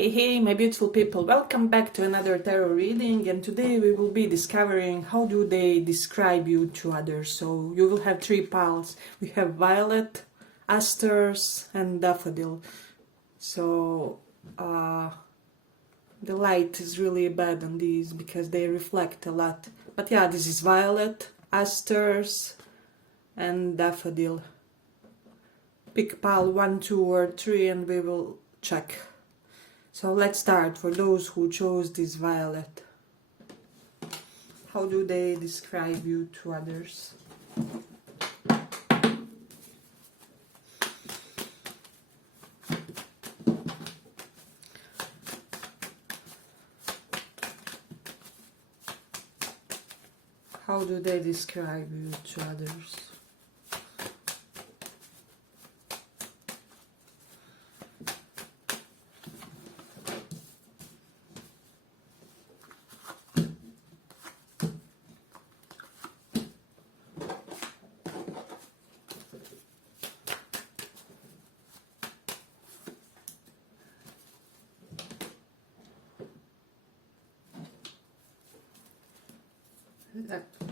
Hey, my beautiful people, welcome back to another tarot reading, and today we will be discovering how do they describe you to others. So you will have three piles. We have Violet, Asters and Daffodil. So the light is really bad on these because they reflect a lot. But yeah, this is Violet, Asters and Daffodil. Pick pile 1, 2 or 3 and we will check. So let's start for those who chose this Violet. How do they describe you to others? How do they describe you to others?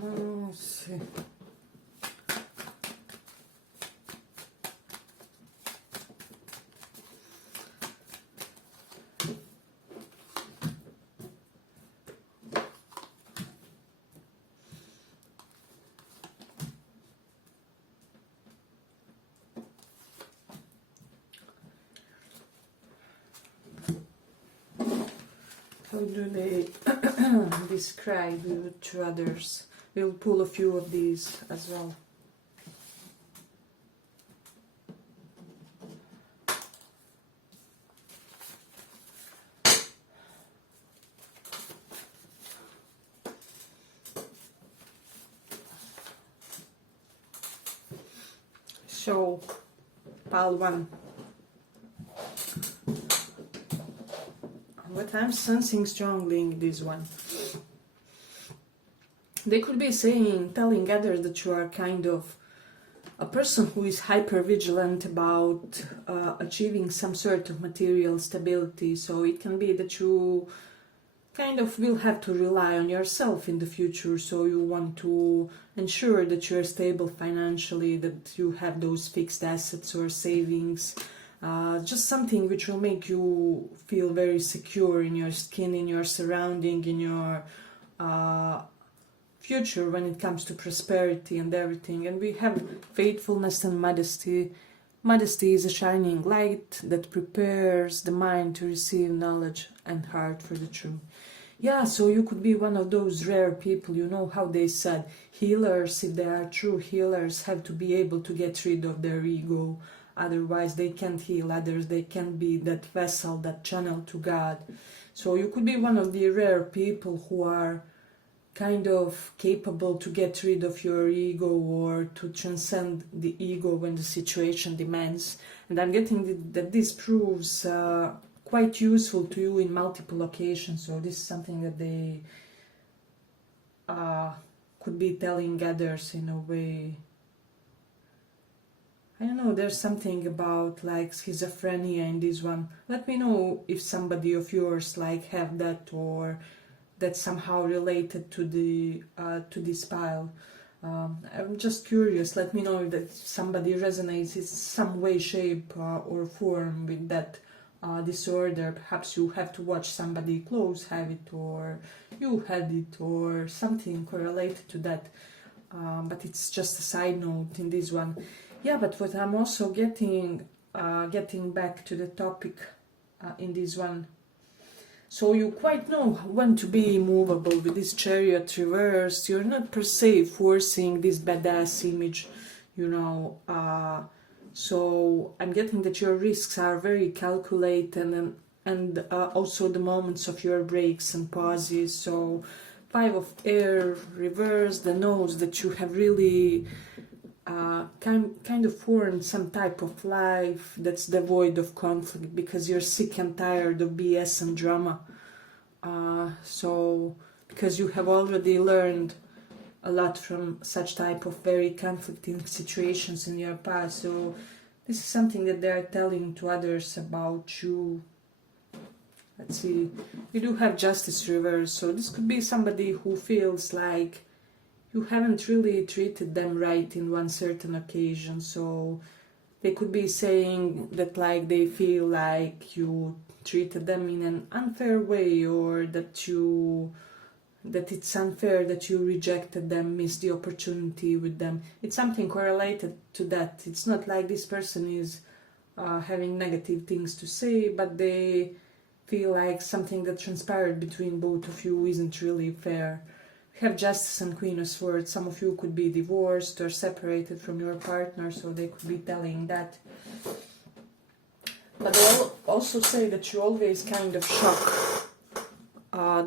Let's see. How do they describe you to others? We'll pull a few of these as well. So, pile 1. But I'm sensing strongly in this one. They could be telling others that you are kind of a person who is hyper vigilant about achieving some sort of material stability. So it can be that you kind of will have to rely on yourself in the future. So you want to ensure that you're stable financially, that you have those fixed assets or savings. Just something which will make you feel very secure in your skin, in your surrounding, in your future when it comes to prosperity and everything. And we have faithfulness and modesty. Modesty is a shining light that prepares the mind to receive knowledge and heart for the truth. Yeah, so you could be one of those rare people, you know how they said, healers, if they are true healers, have to be able to get rid of their ego. Otherwise they can't heal others, they can't be that vessel, that channel to God. So you could be one of the rare people who are kind of capable to get rid of your ego or to transcend the ego when the situation demands. And I'm getting that this proves quite useful to you in multiple occasions. So this is something that they could be telling others in a way. I don't know, there's something about like schizophrenia in this one. Let me know if somebody of yours like have that or that's somehow related to the to this pile. I'm just curious. Let me know if that somebody resonates in some way, shape or form with that disorder. Perhaps you have to watch somebody close have it, or you had it, or something correlated to that. But it's just a side note in this one. Yeah, but what I'm also getting back to the topic in this one. So you quite know when to be immovable with this Chariot reverse. You're not per se forcing this badass image, you know. So I'm getting that your risks are very calculated and also the moments of your breaks and pauses. So 5 of Air reverse, the nose that you have really kind of formed some type of life that's devoid of conflict because you're sick and tired of BS and drama. So because you have already learned a lot from such type of very conflicting situations in your past. So this is something that they are telling to others about you. Let's see. You do have justice reverse, so this could be somebody who feels like you haven't really treated them right in one certain occasion. So they could be saying that like they feel like you treated them in an unfair way, or that it's unfair that you rejected them, missed the opportunity with them. It's something correlated to that. It's not like this person is having negative things to say, but they feel like something that transpired between both of you isn't really fair. We have Justice and Queen of Swords. Some of you could be divorced or separated from your partner, so they could be telling that. But they'll also say that you always kind of shock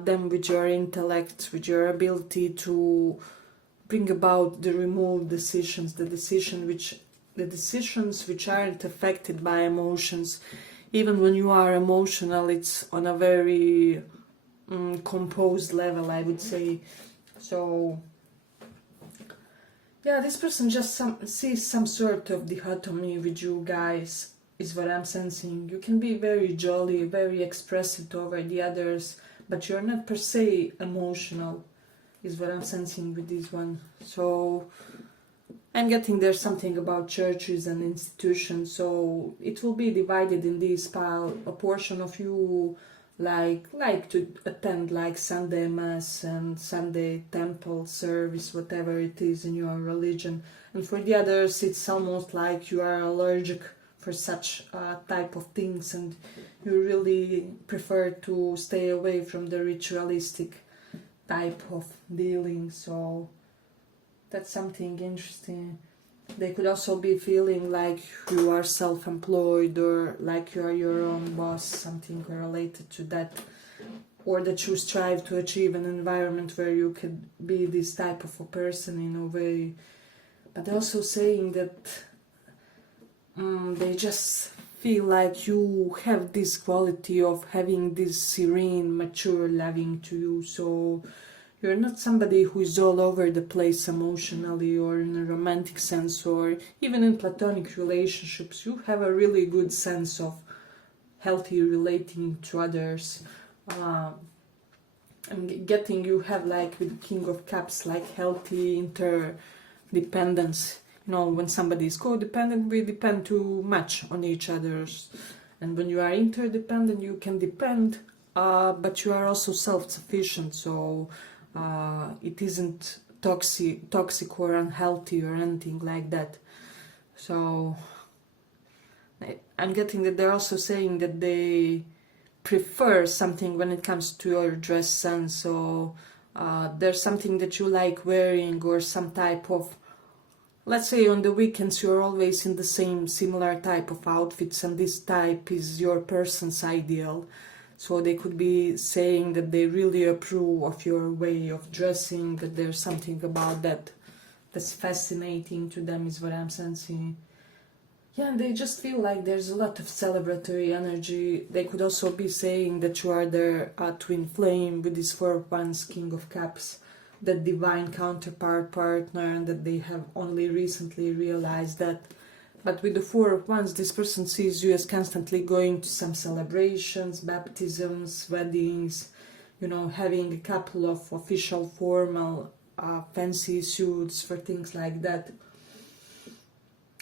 them with your intellect, with your ability to bring about the removed decisions, the decisions which aren't affected by emotions. Even when you are emotional, it's on a very composed level, I would say. So yeah, this person just sees some sort of dichotomy with you guys, is what I'm sensing. You can be very jolly, very expressive toward the others, but you're not per se emotional, is what I'm sensing with this one. So I'm getting there's something about churches and institutions, so it will be divided in this pile. A portion of you like to attend like Sunday Mass and Sunday temple service, whatever it is in your religion, and for the others it's almost like you are allergic for such type of things, and you really prefer to stay away from the ritualistic type of dealing. So that's something interesting. They could also be feeling like you are self-employed, or like you are your own boss, something related to that, or that you strive to achieve an environment where you could be this type of a person in a way. But also saying that they just feel like you have this quality of having this serene, mature, loving to you. So you're not somebody who is all over the place emotionally, or in a romantic sense, or even in platonic relationships. You have a really good sense of healthy relating to others. I'm getting you have, like with King of Cups, like healthy interdependence. You know, when somebody is codependent, we depend too much on each other. And when you are interdependent, you can depend, but you are also self-sufficient. So it isn't toxic or unhealthy or anything like that. So I'm getting that they're also saying that they prefer something when it comes to your dress sense. So there's something that you like wearing, or some type of, let's say on the weekends you're always in the same similar type of outfits, and this type is your person's ideal. So they could be saying that they really approve of your way of dressing, that there's something about that that's fascinating to them, is what I'm sensing. Yeah, and they just feel like there's a lot of celebratory energy. They could also be saying that you are their twin flame with this 4 of Wands, King of Cups, that divine counterpart partner, and that they have only recently realized that. But with the 4 of Wands, this person sees you as constantly going to some celebrations, baptisms, weddings, you know, having a couple of official, formal, fancy suits for things like that.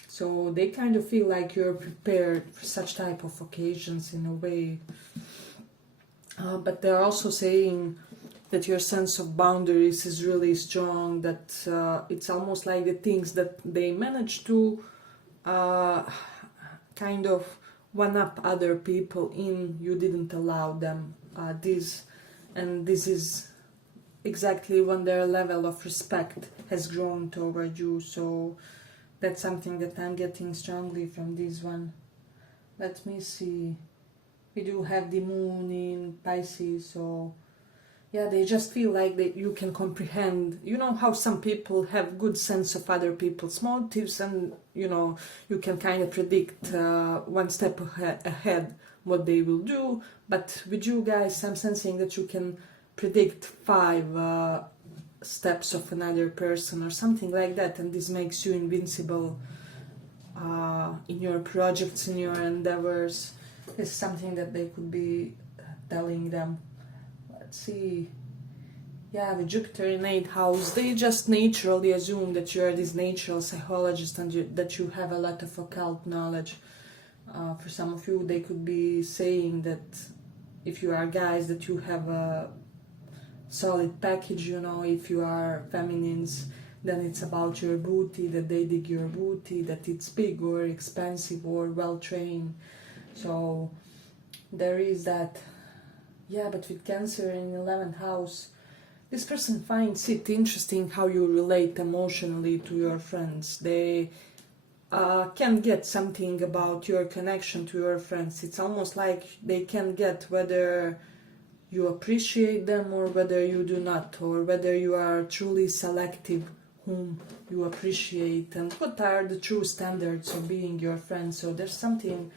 So they kind of feel like you're prepared for such type of occasions in a way. But they're also saying that your sense of boundaries is really strong, that it's almost like the things that they manage to kind of one-up other people in, you didn't allow them this, and this is exactly when their level of respect has grown toward you. So that's something that I'm getting strongly from this one. Let me see. We do have the moon in Pisces, so yeah, they just feel like that you can comprehend. You know how some people have good sense of other people's motives, and you know, you can kind of predict one step ahead what they will do. But with you guys, I'm sensing that you can predict 5 steps of another person or something like that, and this makes you invincible in your projects, in your endeavors. It's something that they could be telling them. Let's see. Yeah, with Jupiter in 8th house, they just naturally assume that you're this natural psychologist and that you have a lot of occult knowledge. For some of you, they could be saying that if you are guys, that you have a solid package, you know. If you are feminines, then it's about your booty, that they dig your booty, that it's big or expensive or well trained. So there is that. Yeah, but with Cancer in 11th house, this person finds it interesting how you relate emotionally to your friends. They can get something about your connection to your friends. It's almost like they can get whether you appreciate them or whether you do not, or whether you are truly selective whom you appreciate, and what are the true standards of being your friend. So there's something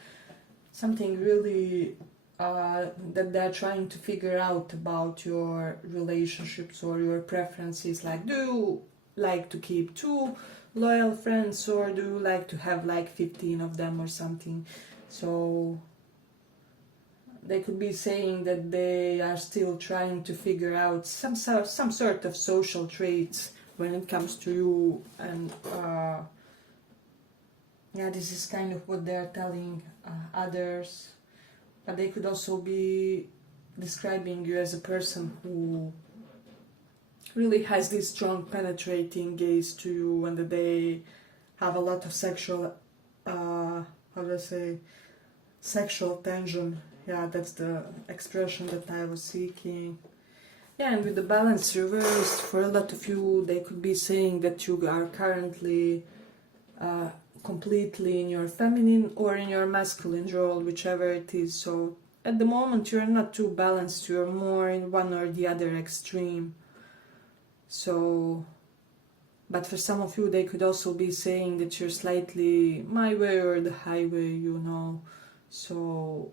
really that they're trying to figure out about your relationships or your preferences. Like, do you like to keep 2 loyal friends, or do you like to have like 15 of them or something? So they could be saying that they are still trying to figure out some sort of social traits when it comes to you. And yeah, this is kind of what they're telling others. But they could also be describing you as a person who really has this strong penetrating gaze to you, and that they have a lot of sexual, sexual tension. Yeah, that's the expression that I was seeking. Yeah, and with the balance reversed, for a lot of you, they could be saying that you are currently completely in your feminine or in your masculine role, whichever it is. So at the moment you're not too balanced, you're more in one or the other extreme. So, but for some of you, they could also be saying that you're slightly my way or the highway, you know. So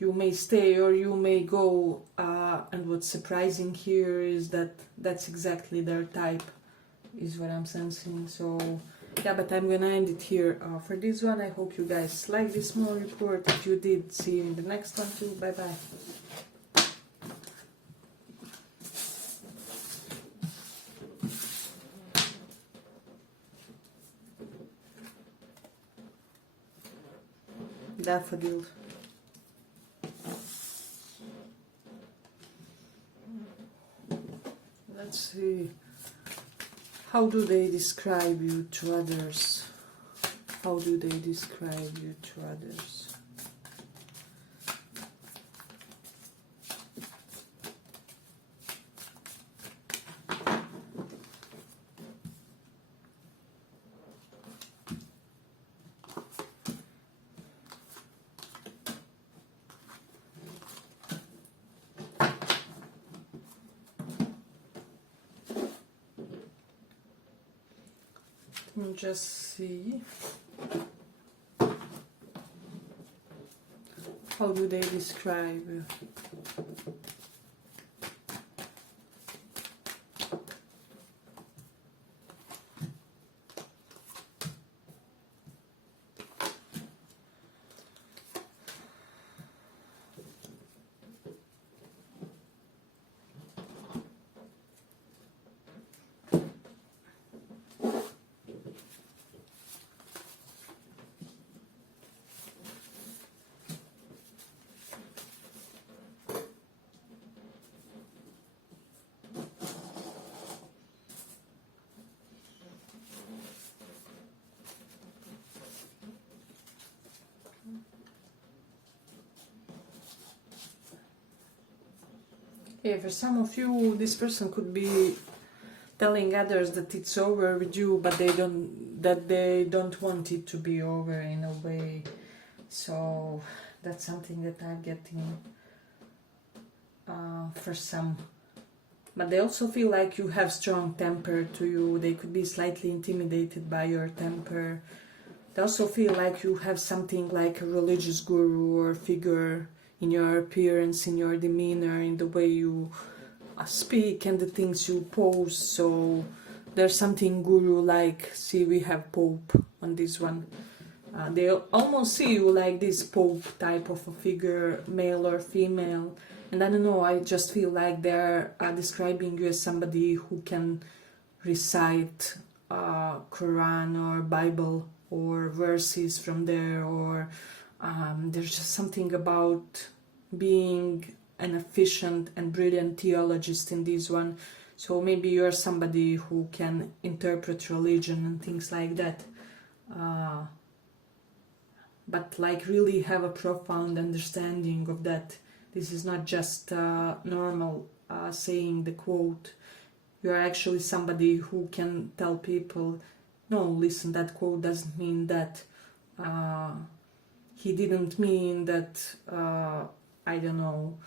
you may stay or you may go, and what's surprising here is that that's exactly their type, is what I'm sensing. So yeah, but I'm gonna end it here for this one. I hope you guys like this small report. If you did, see you in the next one too. Bye bye. Daffodil. Let's see. How do they describe you to others? How do they describe you to others? Let me just see. How do they describe you? Okay, for some of you, this person could be telling others that it's over with you, but they don't want it to be over in a way. So that's something that I'm getting for some. But they also feel like you have strong temper to you. They could be slightly intimidated by your temper. They also feel like you have something like a religious guru or figure in your appearance, in your demeanor, in the way you speak and the things you pose. So there's something guru-like. See, we have Pope on this one. They almost see you like this Pope type of a figure, male or female. And I don't know, I just feel like they're describing you as somebody who can recite Quran or Bible or verses from there, or there's just something about being an efficient and brilliant theologist in this one. So maybe you're somebody who can interpret religion and things like that. But like really have a profound understanding of that. This is not just normal saying the quote. You are actually somebody who can tell people, no, listen, that quote doesn't mean that. He didn't mean that, I don't know,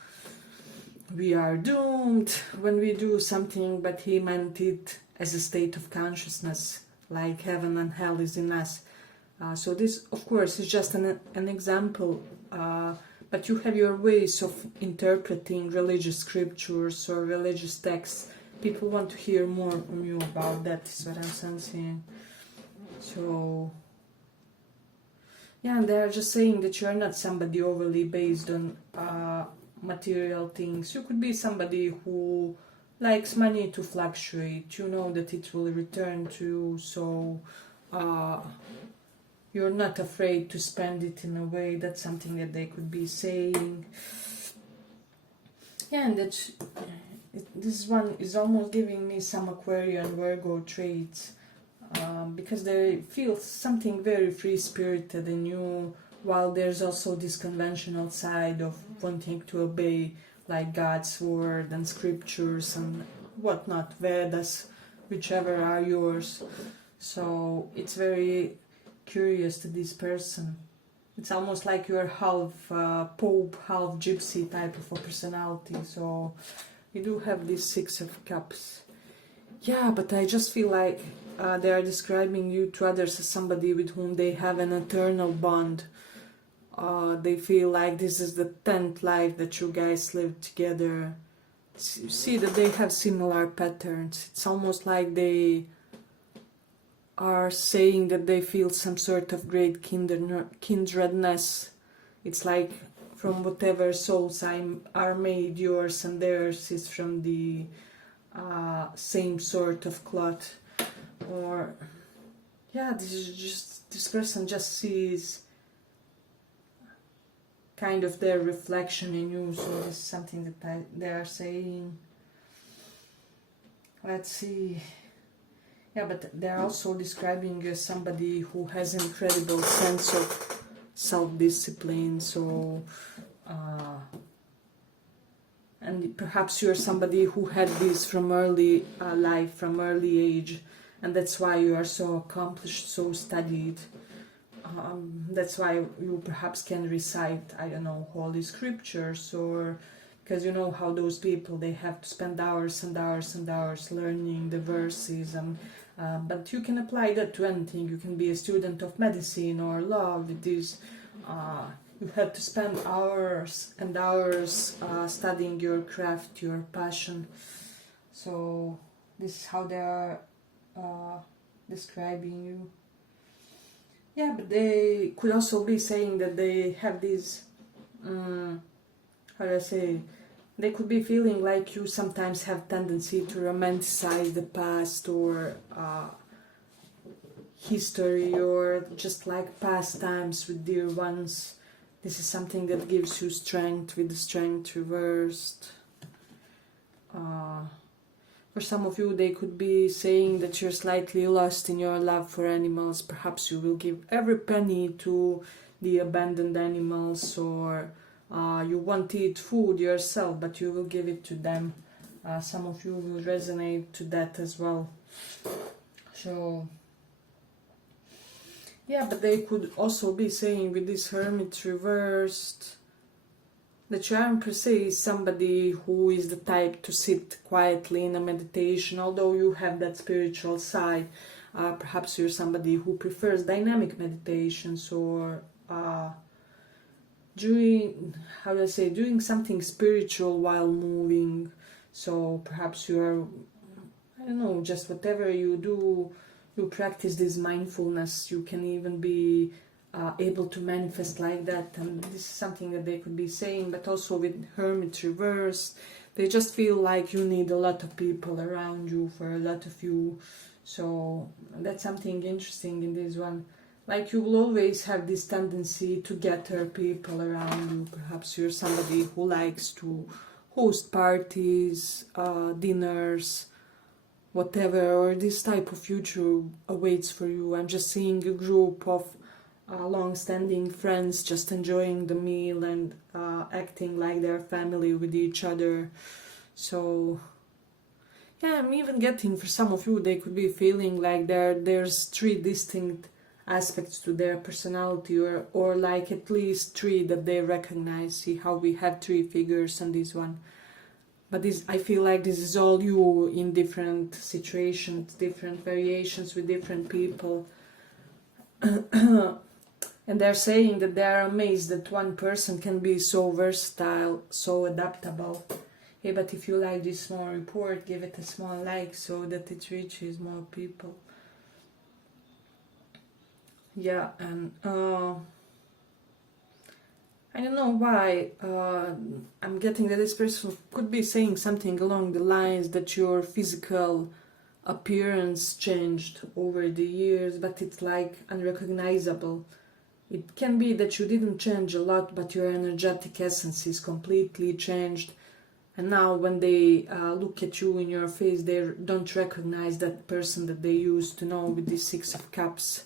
we are doomed when we do something, but he meant it as a state of consciousness, like heaven and hell is in us. So this, of course, is just an example, but you have your ways of interpreting religious scriptures or religious texts. People want to hear more from you about that, is what I'm sensing. So, yeah, and they're just saying that you're not somebody overly based on material things. You could be somebody who likes money to fluctuate. You know that it will return to you, so you're not afraid to spend it in a way. That's something that they could be saying. Yeah, and that this one is almost giving me some Aquarian Virgo traits, because they feel something very free-spirited in you, while there's also this conventional side of wanting to obey like God's word and scriptures and whatnot, Vedas, whichever are yours. So it's very curious to this person. It's almost like you're half Pope, half Gypsy type of a personality. So you do have this Six of Cups. Yeah, but I just feel like they are describing you to others as somebody with whom they have an eternal bond. They feel like this is the 10th life that you guys live together. You see that they have similar patterns. It's almost like they are saying that they feel some sort of great kindredness. It's like from whatever souls are made, yours and theirs is from the same sort of cloth. Or, yeah, this person just sees kind of their reflection in you, so this is something that they are saying. Let's see. Yeah, but they're also describing you as somebody who has an incredible sense of self-discipline, so and perhaps you're somebody who had this from early life, from early age, and that's why you are so accomplished, so studied. That's why you perhaps can recite, I don't know, holy scriptures, or because you know how those people, they have to spend hours and hours and hours learning the verses, and but you can apply that to anything. You can be a student of medicine or law with this. You have to spend hours and hours studying your craft, your passion. So this is how they are describing you. Yeah, but they could also be saying that they have this, how do I say, they could be feeling like you sometimes have tendency to romanticize the past or history, or just like past times with dear ones. This is something that gives you strength, with the strength reversed. For some of you, they could be saying that you're slightly lost in your love for animals. Perhaps you will give every penny to the abandoned animals, or you want to eat food yourself, but you will give it to them. Some of you will resonate to that as well. So, yeah, but they could also be saying with this Hermit reversed that you aren't per se somebody who is the type to sit quietly in a meditation, although you have that spiritual side. Perhaps you're somebody who prefers dynamic meditations, or doing something spiritual while moving. So perhaps you are, I don't know, just whatever you do, you practice this mindfulness. You can even be able to manifest like that. And this is something that they could be saying. But also with Hermit reverse, they just feel like you need a lot of people around you for a lot of you. So that's something interesting in this one. Like you will always have this tendency to gather people around you. Perhaps you're somebody who likes to host parties, dinners, whatever, or this type of future awaits for you. I'm just seeing a group of long-standing friends just enjoying the meal and acting like they're family with each other. So yeah, I'm even getting, for some of you, they could be feeling like there's three distinct aspects to their personality, or like at least three that they recognize. See how we have three figures on this one. But this, I feel like this is all you in different situations, different variations with different people. And they're saying that they're amazed that one person can be so versatile, so adaptable. Hey, but if you like this small report, give it a small like so that it reaches more people. Yeah, and I don't know why I'm getting that this person could be saying something along the lines that your physical appearance changed over the years, but it's like unrecognizable. It can be that you didn't change a lot, but your energetic essence is completely changed. And now when they look at you in your face, they don't recognize that person that they used to know with the Six of Cups.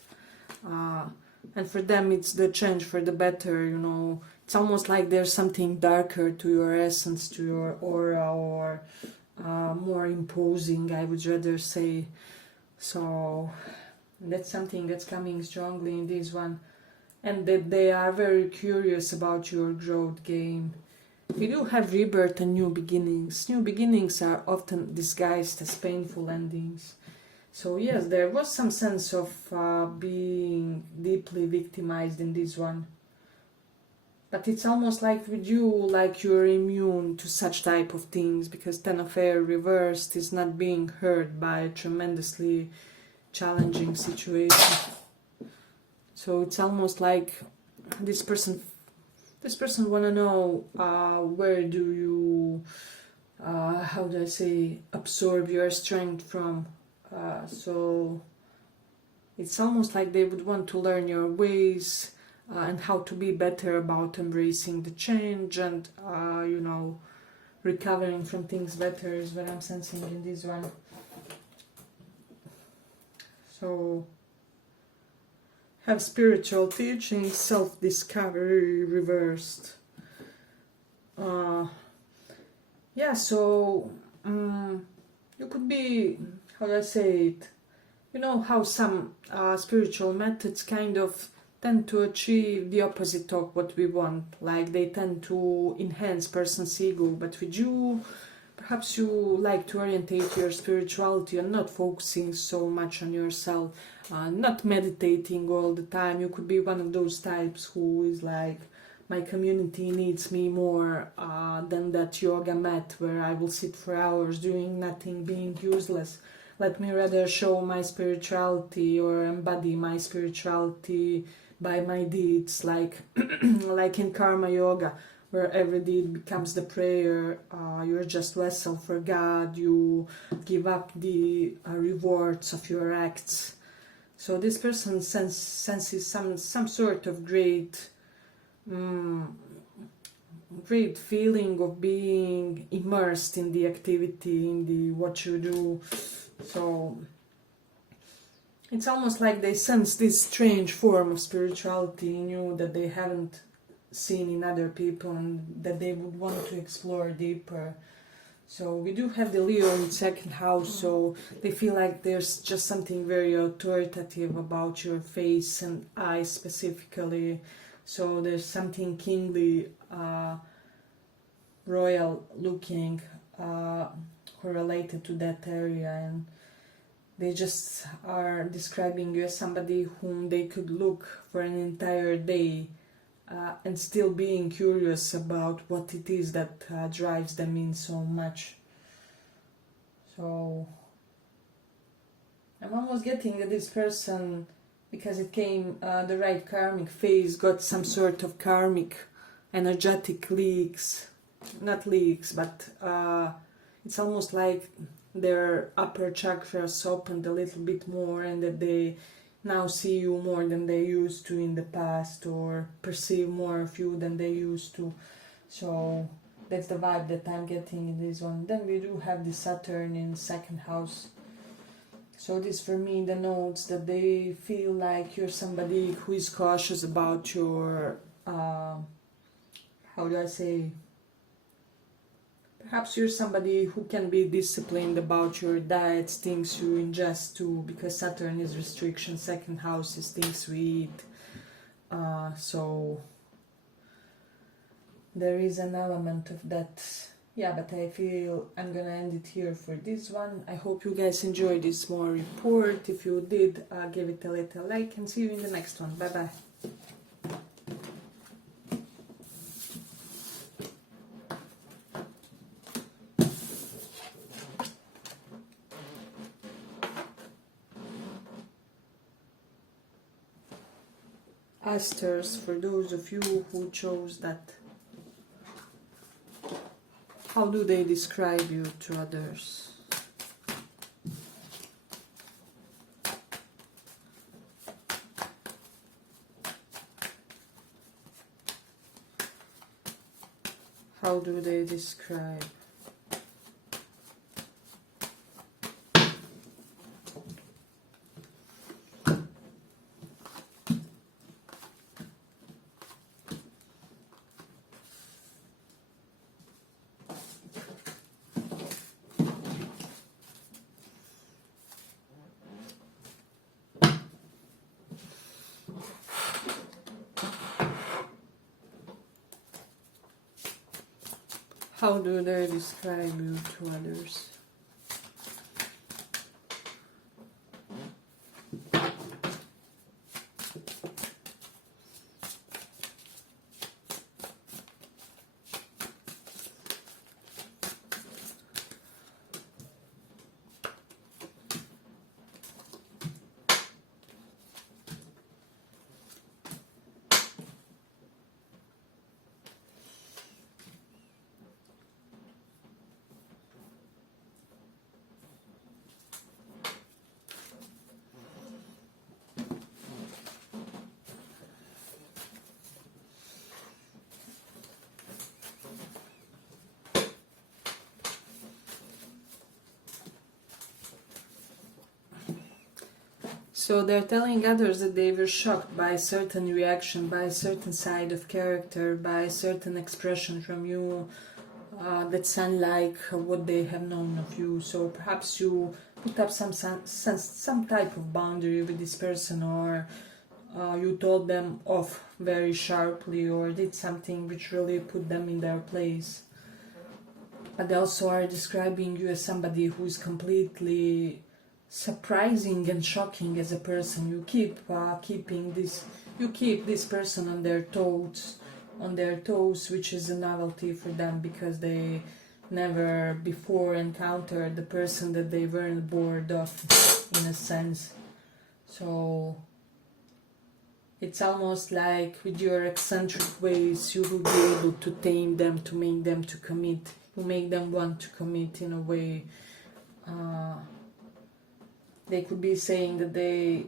And for them it's the change for the better, you know. It's almost like there's something darker to your essence, to your aura, or more imposing, I would rather say. So that's something that's coming strongly in this one. And that they are very curious about your growth game. We do have rebirth and new beginnings. New beginnings are often disguised as painful endings. So yes, there was some sense of being deeply victimized in this one. But it's almost like with you, like you're immune to such type of things, because Ten of Air reversed is not being hurt by a tremendously challenging situation. So it's almost like this person wanna know where do you, how do I say, absorb your strength from. So it's almost like they would want to learn your ways and how to be better about embracing the change and, you know, recovering from things better is what I'm sensing in this one. So have spiritual teachings, self-discovery reversed. Yeah, so you could be, how do I say it, you know how some spiritual methods kind of tend to achieve the opposite of what we want, like they tend to enhance person's ego, but with you, perhaps you like to orientate your spirituality and not focusing so much on yourself, not meditating all the time. You could be one of those types who is like, my community needs me more than that yoga mat where I will sit for hours doing nothing, being useless. Let me rather show my spirituality or embody my spirituality by my deeds, like like in karma yoga, where every deed becomes the prayer. You're just vessel for God. You give up the rewards of your acts. So this person senses some sort of great feeling of being immersed in the activity, in the what you do. So it's almost like they sense this strange form of spirituality in you that they haven't seen in other people and that they would want to explore deeper. So we do have the Leo in second house, so they feel like there's just something very authoritative about your face and eyes specifically. So there's something kingly, royal looking correlated to that area, and they just are describing you as somebody whom they could look for an entire day and still being curious about what it is that drives them in so much. So I'm almost getting that this person because it came, the right karmic phase got some sort of karmic energetic leaks, not leaks, but it's almost like their upper chakras opened a little bit more, and that they now see you more than they used to in the past, or perceive more of you than they used to. So that's the vibe that I'm getting in this one. Then we do have the Saturn in second house. So this for me denotes that they feel like you're somebody who is cautious about your, how do I say, perhaps you're somebody who can be disciplined about your diets, things you ingest too, because Saturn is restriction, second house is things we eat. So there is an element of that. Yeah, but I feel I'm gonna end it here for this one. I hope you guys enjoyed this small report. If you did, give it a little like, and see you in the next one. Bye bye. Asters, for those of you who chose that. How do they describe you to others? How do they describe? How do they describe you to others? So they're telling others that they were shocked by a certain reaction, by a certain side of character, by a certain expression from you that's unlike what they have known of you. So perhaps you put up some type of boundary with this person, or you told them off very sharply, or did something which really put them in their place. But they also are describing you as somebody who is completely surprising and shocking as a person. You keep you keep this person on their toes, which is a novelty for them, because they never before encountered the person that they weren't bored of, in a sense. So it's almost like with your eccentric ways you will be able to tame them, to make them to commit. You make them want to commit in a way. They could be saying that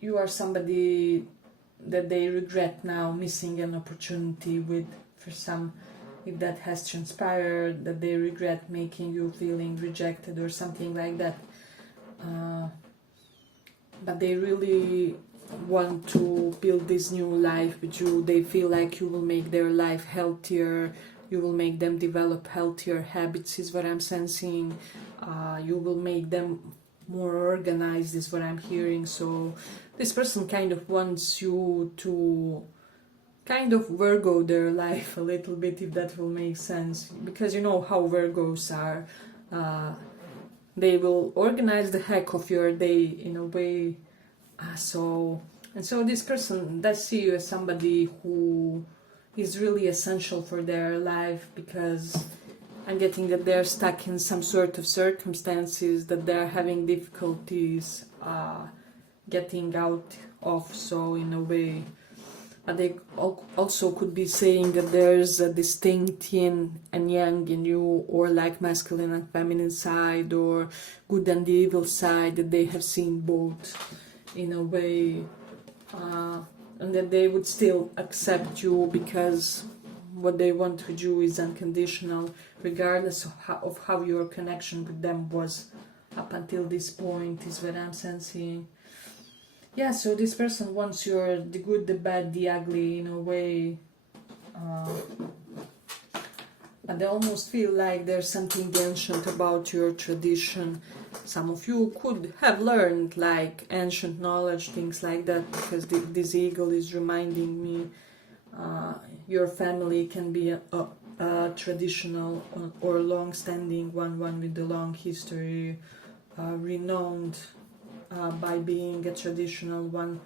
you are somebody that they regret now missing an opportunity with. For some, if that has transpired, that they regret making you feeling rejected or something like that. But they really want to build this new life with you. They feel like you will make their life healthier, you will make them develop healthier habits, is what I'm sensing. You will make them more organized, is what I'm hearing. So this person kind of wants you to kind of Virgo their life a little bit, if that will make sense, because you know how Virgos are. They will organize the heck of your day in a way. So this person does see you as somebody who is really essential for their life, because I'm getting that they're stuck in some sort of circumstances, that they're having difficulties getting out off, so in a way. But they also could be saying that there's a distinct yin and yang in you, or like masculine and feminine side, or good and evil side, that they have seen both in a way, and that they would still accept you because what they want with you is unconditional, regardless of how your connection with them was up until this point, is what I'm sensing. Yeah, so this person wants your the good, the bad, the ugly in a way. But they almost feel like there's something ancient about your tradition. Some of you could have learned like ancient knowledge, things like that, because this eagle is reminding me your family can be a traditional or long-standing one with a long history, renowned by being a traditional one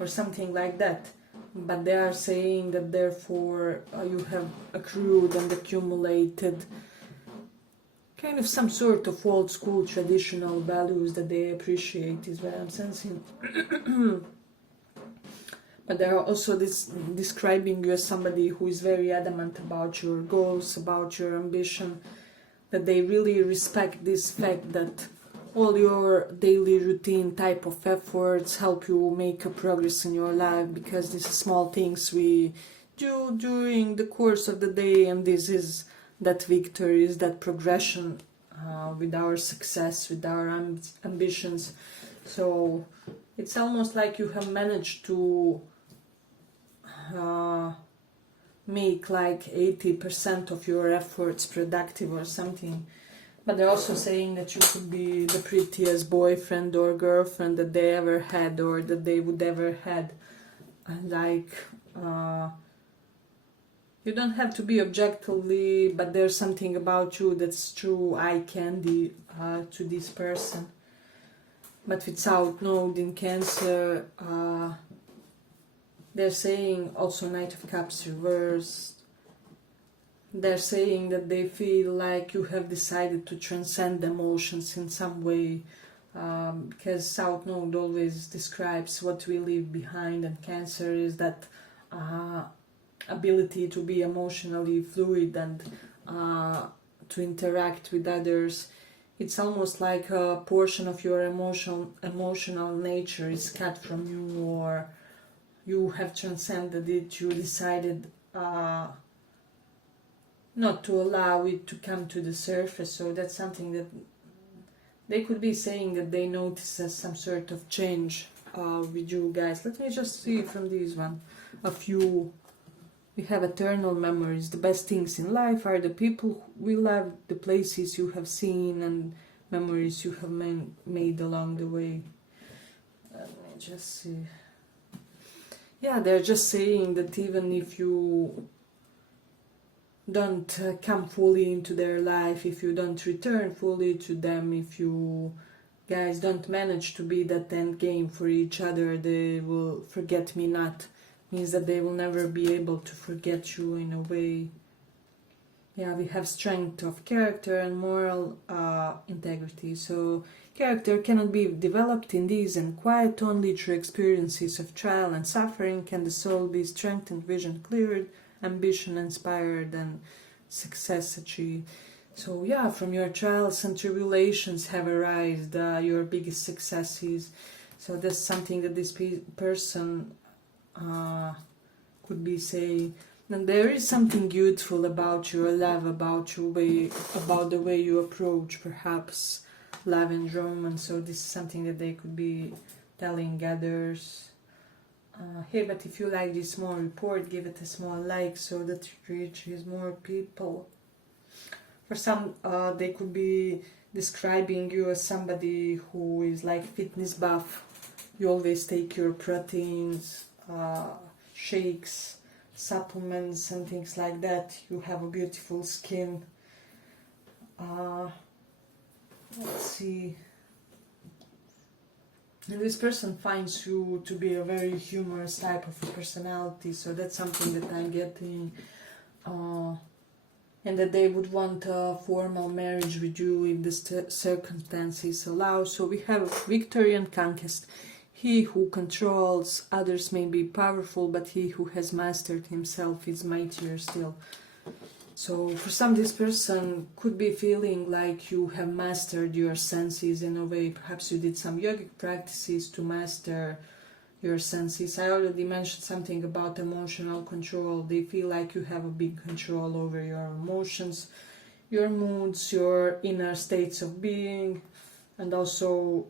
or something like that. But they are saying that therefore you have accrued and accumulated kind of some sort of old school traditional values that they appreciate, is what I'm sensing. But they are also describing you as somebody who is very adamant about your goals, about your ambition, that they really respect this fact that all your daily routine type of efforts help you make a progress in your life, because these are small things we do during the course of the day, and this is that victory, is that progression with our success, with our ambitions. So it's almost like you have managed to make like 80% of your efforts productive or something. But they're also saying that you could be the prettiest boyfriend or girlfriend that they ever had, or that they would ever had. Like, you don't have to be objectively, but there's something about you that's true eye candy to this person. But with South Node in Cancer, they're saying also Knight of Cups reversed. They're saying that they feel like you have decided to transcend emotions in some way, because South Node always describes what we leave behind, and Cancer is that ability to be emotionally fluid and to interact with others. It's almost like a portion of your emotional nature is cut from you, or you have transcended it. You decided not to allow it to come to the surface. So that's something that they could be saying, that they notice as some sort of change with you guys. Let me just see from this one a few. We have eternal memories. The best things in life are the people we love, the places you have seen, and memories you have made along the way. Let me just see. Yeah, they're just saying that even if you don't come fully into their life, if you don't return fully to them, if you guys don't manage to be that end game for each other, they will forget me not. Means that they will never be able to forget you in a way. Yeah, we have strength of character and moral integrity. So character cannot be developed in ease and quiet. Only through experiences of trial and suffering can the soul be strengthened, vision cleared, ambition inspired, and success achieved. So yeah, from your trials and tribulations have arisen your biggest successes. So that's something that this person could be saying. And there is something beautiful about your love, about your way, about the way you approach perhaps love and romance. So this is something that they could be telling others. Hey, but if you like this small report, give it a small like so that it reaches more people. For some, they could be describing you as somebody who is like fitness buff. You always take your proteins, shakes, supplements and things like that. You have a beautiful skin. Let's see. And this person finds you to be a very humorous type of a personality, so that's something that I'm getting. And that they would want a formal marriage with you if the circumstances allow. So we have victory and conquest. he who controls others may be powerful, but he who has mastered himself is mightier still. So for some, this person could be feeling like you have mastered your senses in a way. Perhaps you did some yogic practices to master your senses. I already mentioned something about emotional control. They feel like you have a big control over your emotions, your moods, your inner states of being, and also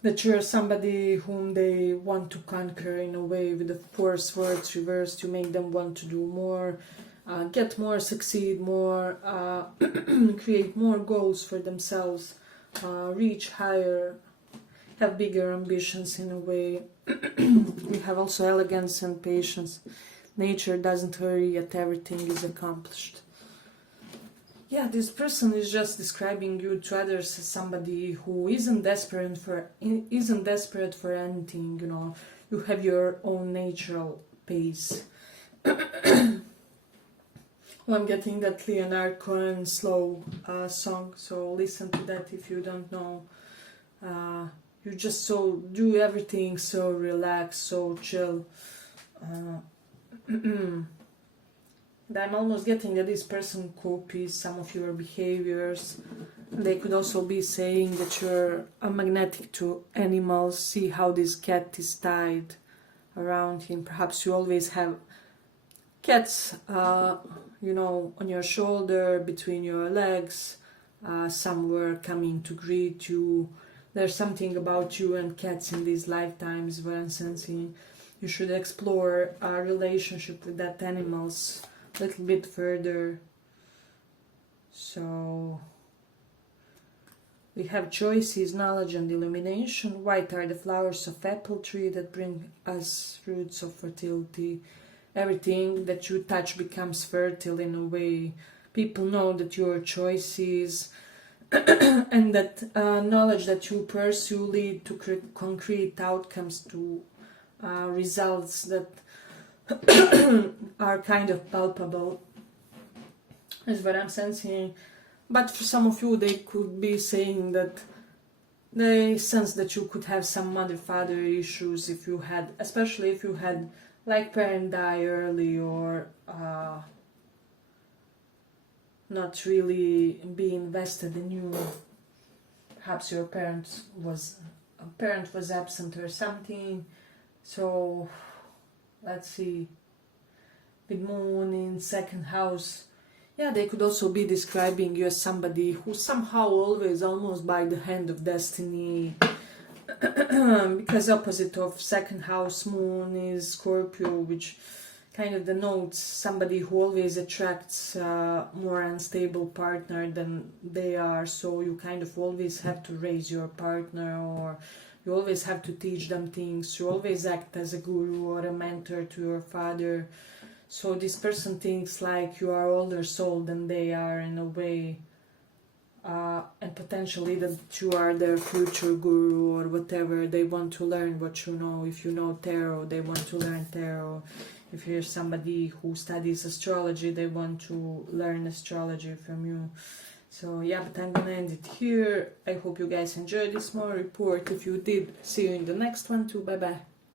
that you're somebody whom they want to conquer in a way, with the force words reversed. You make them want to do more, get more, succeed more, create more goals for themselves, reach higher, have bigger ambitions in a way. We have also elegance and patience. Nature doesn't hurry, yet everything is accomplished. Yeah, this person is just describing you to others as somebody who isn't desperate for anything, you know. You have your own natural pace. Well, I'm getting that Leonard Cohen slow song, so listen to that if you don't know. You just so do everything so relaxed, so chill. I'm almost getting that this person copies some of your behaviors. They could also be saying that you're magnetic to animals. See how this cat is tied around him. Perhaps you always have cats, you know, on your shoulder, between your legs, somewhere coming to greet you. There's something about you and cats in these lifetimes where I'm sensing you should explore a relationship with that animals a little bit further. So we have choices, knowledge and illumination. White are the flowers of apple tree that bring us fruits of fertility. Everything that you touch becomes fertile in a way. People know that your choices and that knowledge that you pursue lead to concrete outcomes, to results that are kind of palpable, is what I'm sensing. But for some of you, they could be saying that they sense that you could have some mother-father issues if you had, especially if you had like parent die early, or not really be invested in you. Perhaps your parent was absent or something. So let's see, with moon in second house, yeah, they could also be describing you as somebody who somehow always almost by the hand of destiny, because opposite of second house moon is Scorpio, which kind of denotes somebody who always attracts a more unstable partner than they are. So you kind of always have to raise your partner, or you always have to teach them things. You always act as a guru or a mentor to your father. So this person thinks like you are older soul than they are in a way, and potentially that you are their future guru or whatever. They want to learn what you know. If you know tarot, they want to learn tarot. If you're somebody who studies astrology, they want to learn astrology from you. So yeah, but I'm gonna end it here. I hope you guys enjoyed this small report. If you did, see you in the next one too. Bye bye.